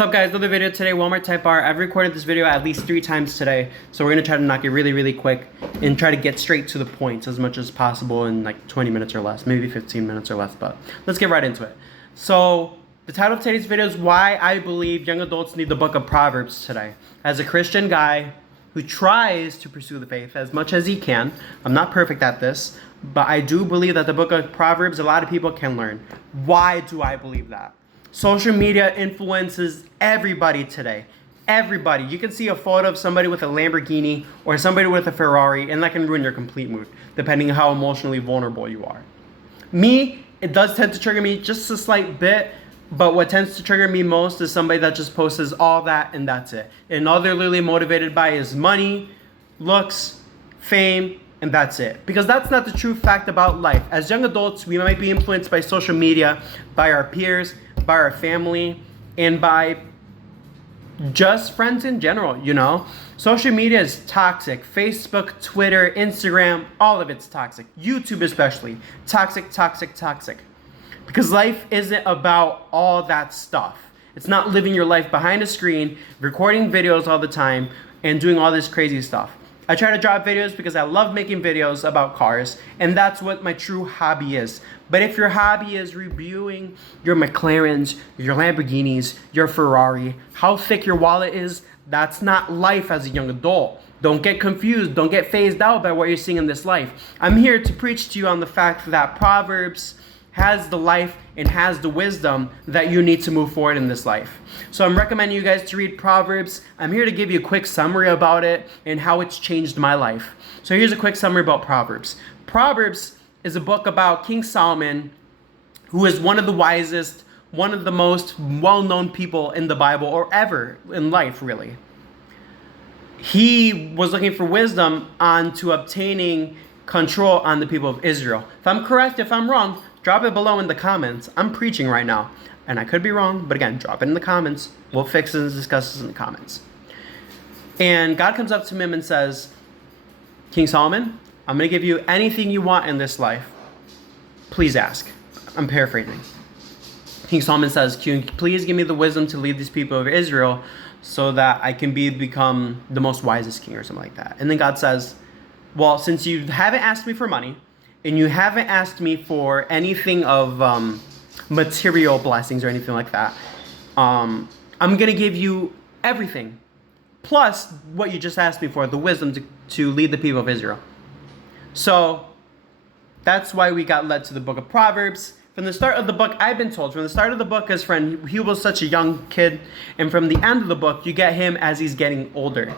What's up, guys? Another video today, Walmart Type R. I've recorded this video at least 3 times today, so we're gonna try to knock it really quick and try to get straight to the point as much as possible in like 20 minutes or less, maybe 15 minutes or less, but let's get right into it. So the title of today's video is why I believe young adults need the book of Proverbs today. As a Christian guy who tries to pursue the faith as much as he can, I'm not perfect at this, but I do believe that the book of Proverbs, a lot of people can learn. Why do I believe that? Social media influences everybody today. Everybody. You can see a photo of somebody with a Lamborghini or somebody with a Ferrari, and that can ruin your complete mood, depending on how emotionally vulnerable you are. Me, it does tend to trigger me just a slight bit, but what tends to trigger me most is somebody that just posts all that and that's it. And all they're literally motivated by is money, looks, fame, and that's it. Because that's not the true fact about life. As young adults, we might be influenced by social media, by our peers, by our family, and by just friends in general, you know? Social media is toxic. Facebook, Twitter, Instagram, all of it's toxic. YouTube especially. Toxic. Because life isn't about all that stuff. It's not living your life behind a screen, recording videos all the time, and doing all this crazy stuff. I try to drop videos because I love making videos about cars, and that's what my true hobby is. But if your hobby is reviewing your McLarens, your Lamborghinis, your Ferrari, how thick your wallet is, that's not life as a young adult. Don't get confused. Don't get phased out by what you're seeing in this life. I'm here to preach to you on the fact that Proverbs has the life and has the wisdom that you need to move forward in this life. So I'm recommending you guys to read Proverbs. I'm here to give you a quick summary about it and how it's changed my life. So here's a quick summary about Proverbs. Proverbs is a book about King Solomon, who is one of the wisest, one of the most well-known people in the Bible or ever in life, really. He was looking for wisdom onto obtaining control on the people of Israel. If I'm correct, if I'm wrong, drop it below in the comments. I'm preaching right now, and I could be wrong, but again, drop it in the comments. We'll fix it and discuss this in the comments. And God comes up to him and says, King Solomon, I'm going to give you anything you want in this life. Please ask. I'm paraphrasing. King Solomon says, can you please give me the wisdom to lead these people of Israel so that I can become the most wisest king or something like that. And then God says, well, since you haven't asked me for money, and you haven't asked me for anything of material blessings or anything like that, I'm going to give you everything. Plus what you just asked me for, the wisdom to lead the people of Israel. So that's why we got led to the book of Proverbs. From the start of the book, I've been told, from the start of the book, his friend, he was such a young kid. And from the end of the book, you get him as he's getting older.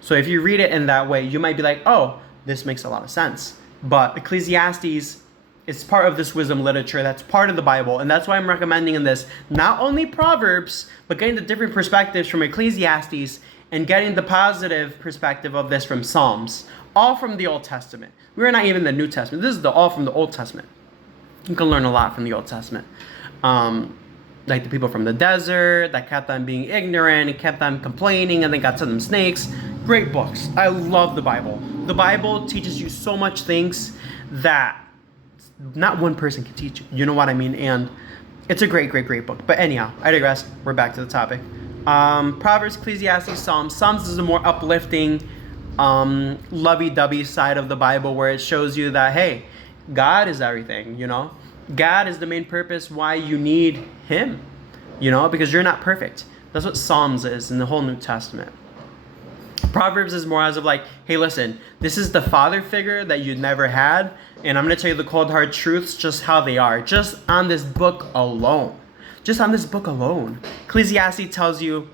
So if you read it in that way, you might be like, oh, this makes a lot of sense. But Ecclesiastes is part of this wisdom literature that's part of the Bible. And that's why I'm recommending in this, not only Proverbs, but getting the different perspectives from Ecclesiastes and getting the positive perspective of this from Psalms. All from the Old Testament. We're not even the New Testament. This is all from the Old Testament. You can learn a lot from the Old Testament. Like the people from the desert that kept on being ignorant and kept on complaining and then got to them snakes. Great books. I love the Bible. The Bible teaches you so much things that not one person can teach you. You know what I mean? And it's a great book. But anyhow, I digress. We're back to the topic. Proverbs, Ecclesiastes, Psalms. Psalms is a more uplifting, lovey-dovey side of the Bible where it shows you that, hey, God is everything, you know? God is the main purpose why you need him, you know, because you're not perfect. That's what Psalms is in the whole New Testament. Proverbs is more as of like, hey, listen, this is the father figure that you never had, and I'm going to tell you the cold hard truths, just how they are, just on this book alone. Just on this book alone. Ecclesiastes tells you,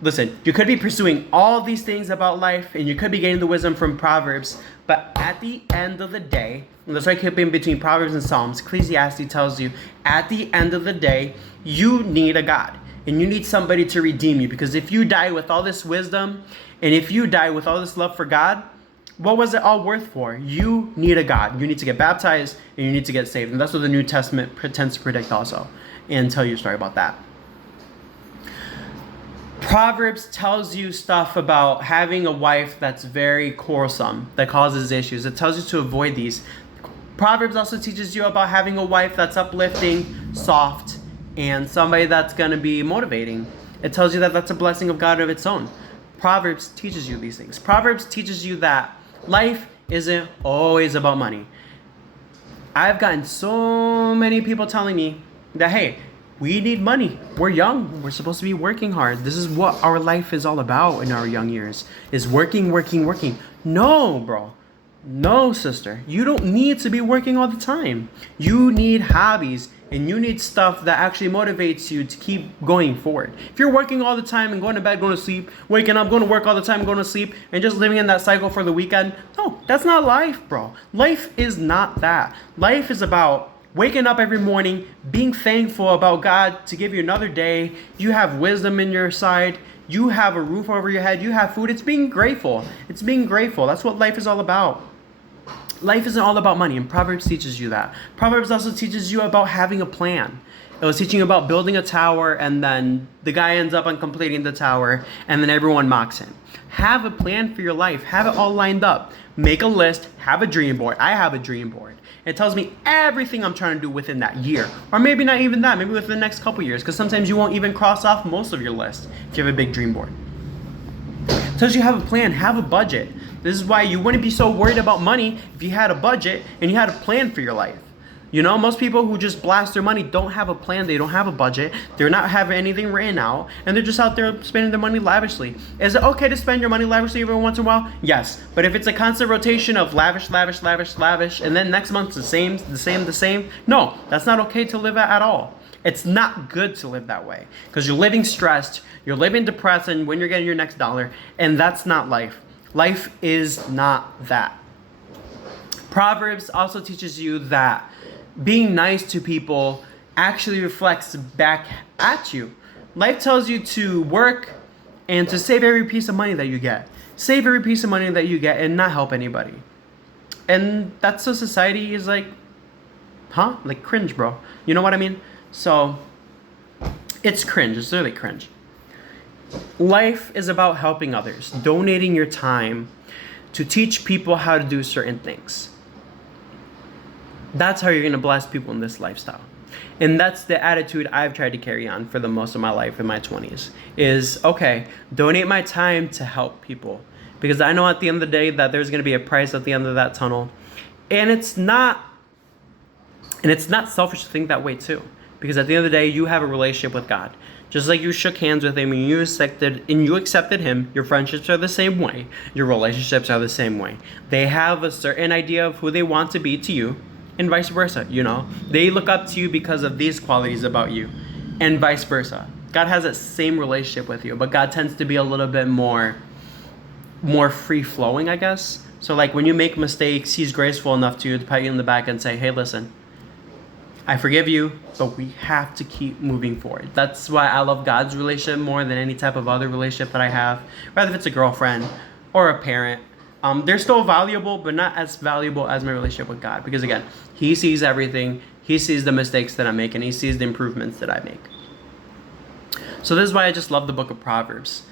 listen, you could be pursuing all these things about life, and you could be getting the wisdom from Proverbs, but at the end of the day, and that's why I keep in between Proverbs and Psalms, Ecclesiastes tells you, at the end of the day, you need a God, and you need somebody to redeem you, because if you die with all this wisdom, and if you die with all this love for God, what was it all worth for? You need a God. You need to get baptized, and you need to get saved, and that's what the New Testament pretends to predict also, and tell you a story about that. Proverbs tells you stuff about having a wife that's very quarrelsome, that causes issues. It tells you to avoid these. Proverbs also teaches you about having a wife that's uplifting, soft, and somebody that's going to be motivating. It tells you that that's a blessing of God of its own. Proverbs teaches you these things. Proverbs teaches you that life isn't always about money. I've gotten so many people telling me that, hey, we need money. We're young. We're supposed to be working hard. This is what our life is all about in our young years, is working, working, working. No, bro. No, sister. You don't need to be working all the time. You need hobbies, and you need stuff that actually motivates you to keep going forward. If you're working all the time and going to bed, going to sleep, waking up, going to work all the time, going to sleep, and just living in that cycle for the weekend, no, that's not life, bro. Life is not that. Life is about waking up every morning, being thankful about God to give you another day. You have wisdom in your side. You have a roof over your head. You have food. It's being grateful. It's being grateful. That's what life is all about. Life isn't all about money, and Proverbs teaches you that. Proverbs also teaches you about having a plan. It was teaching you about building a tower, and then the guy ends up on completing the tower, and then everyone mocks him. Have a plan for your life. Have it all lined up. Make a list. Have a dream board. I have a dream board. It tells me everything I'm trying to do within that year. Or maybe not even that. Maybe within the next couple years, because sometimes you won't even cross off most of your list if you have a big dream board. It tells you have a plan. Have a budget. This is why you wouldn't be so worried about money if you had a budget and you had a plan for your life. You know, most people who just blast their money don't have a plan. They don't have a budget. They're not having anything written out, and they're just out there spending their money lavishly. Is it okay to spend your money lavishly every once in a while? Yes. But if it's a constant rotation of lavish, lavish, lavish, lavish, and then next month's the same, no, that's not okay to live at all. It's not good to live that way, because you're living stressed, you're living depressed, and when you're getting your next dollar, and that's not life. Life is not that. Proverbs also teaches you that being nice to people actually reflects back at you. Life tells you to work and to save every piece of money that you get. Save every piece of money that you get and not help anybody. And that's what society is like, huh? Like cringe, bro. You know what I mean? So, it's cringe. It's literally cringe. Life is about helping others, donating your time to teach people how to do certain things. That's how you're going to bless people in this lifestyle. And that's the attitude I've tried to carry on for the most of my life in my 20s. Is, okay, donate my time to help people. Because I know at the end of the day that there's going to be a price at the end of that tunnel. And it's not selfish to think that way too. Because at the end of the day, you have a relationship with God. Just like you shook hands with him and you accepted him, your friendships are the same way. Your relationships are the same way. They have a certain idea of who they want to be to you, and vice versa, you know. They look up to you because of these qualities about you, and vice versa. God has that same relationship with you, but God tends to be a little bit more free-flowing, I guess. So like when you make mistakes, he's graceful enough to pat you in the back and say, hey, listen, I forgive you, but we have to keep moving forward. That's why I love God's relationship more than any type of other relationship that I have, whether if it's a girlfriend or a parent. They're still valuable, but not as valuable as my relationship with God. Because again, he sees everything. He sees the mistakes that I make, and he sees the improvements that I make. So this is why I just love the book of Proverbs.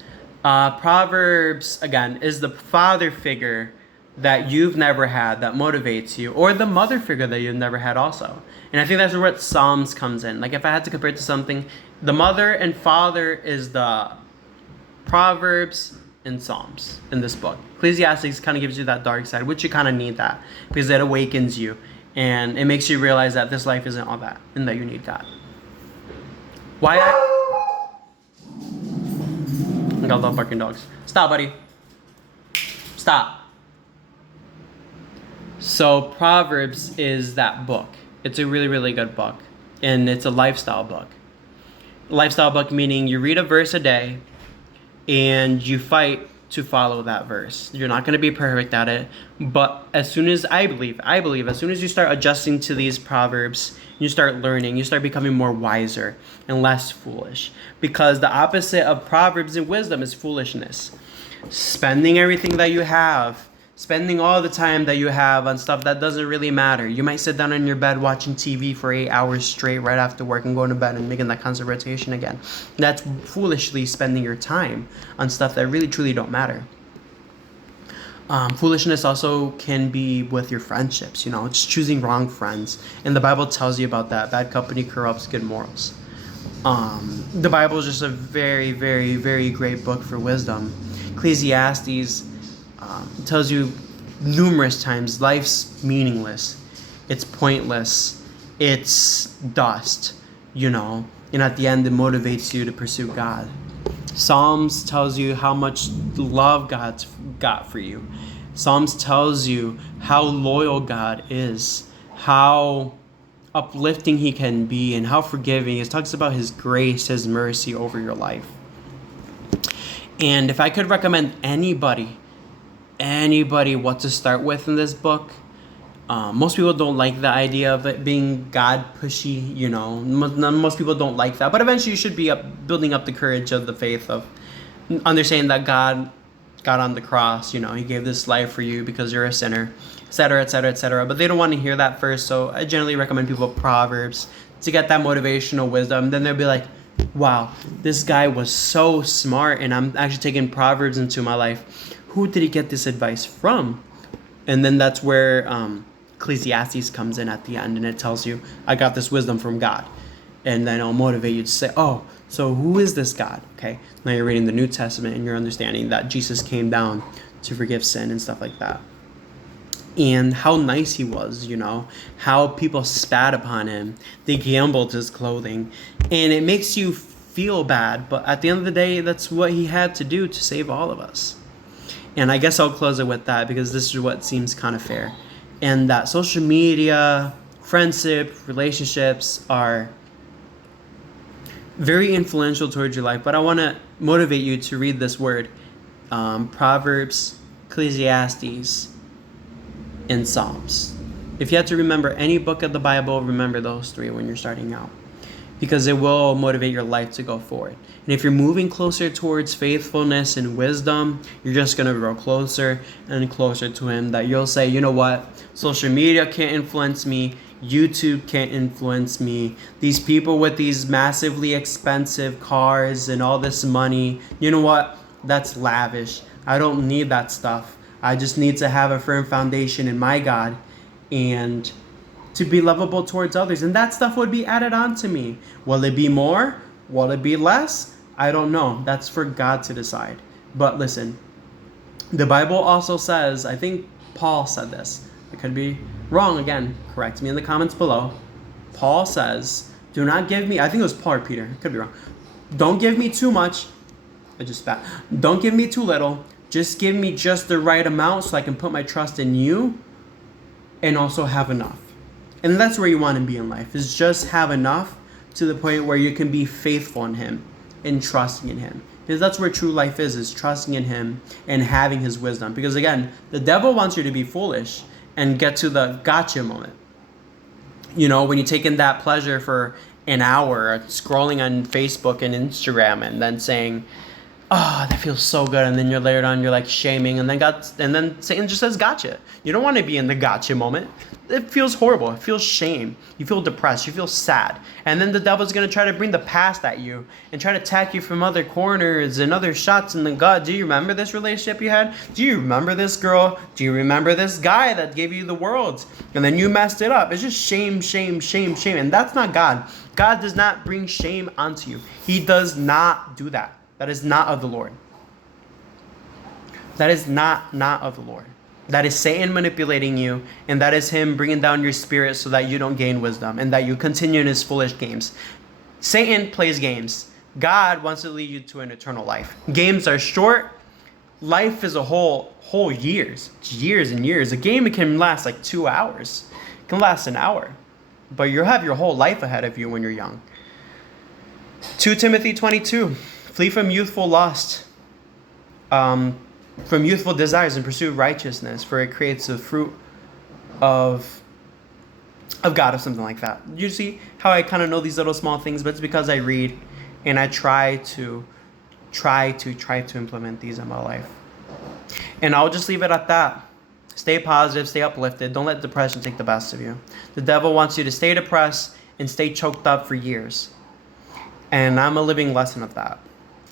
Proverbs, again, is the father figure that you've never had that motivates you, or the mother figure that you've never had also. And I think that's where Psalms comes in. Like if I had to compare it to something, the mother and father is the Proverbs and Psalms in this book. Ecclesiastes kind of gives you that dark side, which you kind of need that, because it awakens you and it makes you realize that this life isn't all that and that you need God. I love barking dogs. Stop, buddy. Stop. So Proverbs is that book. It's a really, really good book. And it's a lifestyle book. Lifestyle book meaning you read a verse a day and you fight to follow that verse. You're not going to be perfect at it. But as soon as I believe, as soon as you start adjusting to these Proverbs, you start learning, you start becoming more wiser and less foolish. Because the opposite of Proverbs and wisdom is foolishness. Spending everything that you have, spending all the time that you have on stuff that doesn't really matter. You might sit down in your bed watching TV for 8 hours straight right after work and going to bed and making that constant rotation again. That's foolishly spending your time on stuff that really truly don't matter. Foolishness also can be with your friendships, you know, it's choosing wrong friends. And the Bible tells you about that. Bad company corrupts good morals. The Bible is just a very, very, very great book for wisdom. Ecclesiastes tells you numerous times life's meaningless, it's pointless, it's dust, and at the end it motivates you to pursue God. Psalms tells you how much love God's got for you. Psalms tells you how loyal God is, how uplifting he can be, and how forgiving. It talks about his grace, his mercy over your life. And if I could recommend anybody what to start with in this book, most people don't like the idea of it being God pushy, most people don't like that, but eventually you should be building up the courage of the faith of understanding that God got on the cross, he gave this life for you because you're a sinner, etc., etc., etc. But they don't want to hear that first, so I generally recommend people Proverbs to get that motivational wisdom. Then they'll be like, wow, this guy was so smart, and I'm actually taking Proverbs into my life. Who did he get this advice from? And then that's where Ecclesiastes comes in at the end, and it tells you, I got this wisdom from God. And then it'll motivate you to say, oh, so who is this God? Okay, now you're reading the New Testament and you're understanding that Jesus came down to forgive sin and stuff like that. And how nice he was, how people spat upon him. They gambled his clothing. And it makes you feel bad, but at the end of the day, that's what he had to do to save all of us. And I guess I'll close it with that because this is what seems kind of fair. And that social media, friendship, relationships are very influential towards your life. But I want to motivate you to read this word. Proverbs, Ecclesiastes, and Psalms. If you have to remember any book of the Bible, remember those three when you're starting out, because it will motivate your life to go forward. And if you're moving closer towards faithfulness and wisdom, you're just going to grow closer and closer to him, that you'll say, you know what, social media can't influence me, YouTube can't influence me, these people with these massively expensive cars and all this money, you know what, that's lavish. I don't need that stuff. I just need to have a firm foundation in my God and to be lovable towards others. And that stuff would be added on to me. Will it be more? Will it be less? I don't know. That's for God to decide. But listen, the Bible also says, I think Paul said this. I could be wrong again. Correct me in the comments below. Paul says, do not give me, I think it was Paul or Peter. I could be wrong. Don't give me too much. I just spat. Don't give me too little. Just give me just the right amount so I can put my trust in you and also have enough. And that's where you want to be in life, is just have enough to the point where you can be faithful in him and trusting in him. Because that's where true life is trusting in him and having his wisdom. Because again, the devil wants you to be foolish and get to the gotcha moment. When you take in that pleasure for an hour scrolling on Facebook and Instagram and then saying, oh, that feels so good, and then you're layered on, you're like shaming, and then Satan just says gotcha. You don't want to be in the gotcha moment. It feels horrible. It feels shame. You feel depressed. You feel sad. And then the devil's going to try to bring the past at you and try to attack you from other corners and other shots in the gut. Do you remember this relationship you had? Do you remember this girl? Do you remember this guy that gave you the world? And then you messed it up. It's just shame, shame, shame, shame. And that's not God. God does not bring shame onto you. He does not do that. That is not of the Lord. That is not of the Lord. That is Satan manipulating you, and that is him bringing down your spirit so that you don't gain wisdom and that you continue in his foolish games. Satan plays games. God wants to lead you to an eternal life. Games are short. Life is a whole years and years. A game can last like 2 hours. It can last an hour. But you have your whole life ahead of you when you're young. 2 Timothy 22. Flee from youthful lust, from youthful desires, and pursue righteousness, for it creates the fruit of God, or something like that. You see how I kind of know these little small things, but it's because I read and I try to implement these in my life. And I'll just leave it at that. Stay positive, stay uplifted. Don't let depression take the best of you. The devil wants you to stay depressed and stay choked up for years. And I'm a living lesson of that.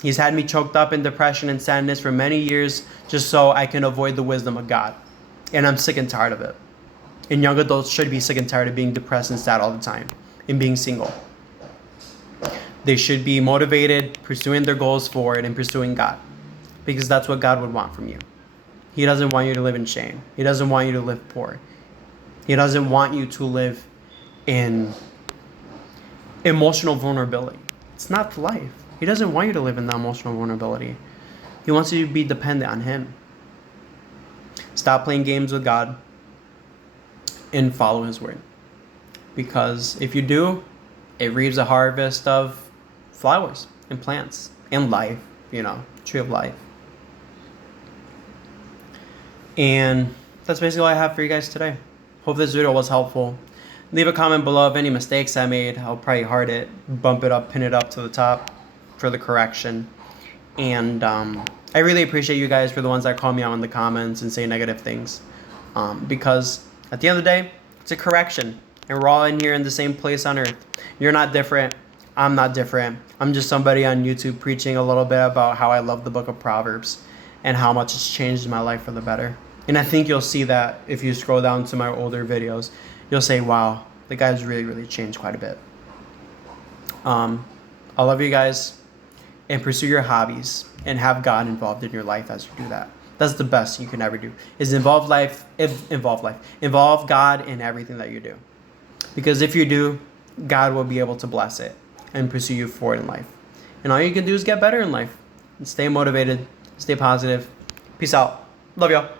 He's had me choked up in depression and sadness for many years just so I can avoid the wisdom of God. And I'm sick and tired of it. And young adults should be sick and tired of being depressed and sad all the time and being single. They should be motivated, pursuing their goals forward, and pursuing God. Because that's what God would want from you. He doesn't want you to live in shame. He doesn't want you to live poor. He doesn't want you to live in emotional vulnerability. It's not life. He doesn't want you to live in that emotional vulnerability. He wants you to be dependent on Him. Stop playing games with God and follow His word. Because if you do, it reaps a harvest of flowers and plants and life, tree of life. And that's basically all I have for you guys today. Hope this video was helpful. Leave a comment below of any mistakes I made. I'll probably heart it, bump it up, pin it up to the top for the correction. And I really appreciate you guys for the ones that call me out in the comments and say negative things. Because at the end of the day, it's a correction. And we're all in here in the same place on earth. You're not different. I'm not different. I'm just somebody on YouTube preaching a little bit about how I love the book of Proverbs and how much it's changed my life for the better. And I think you'll see that if you scroll down to my older videos. You'll say, wow, the guy's really, really changed quite a bit. I love you guys. And pursue your hobbies and have God involved in your life as you do that. That's the best you can ever do, is involve God in everything that you do. Because if you do, God will be able to bless it and pursue you forward in life. And all you can do is get better in life. And stay motivated. Stay positive. Peace out. Love y'all.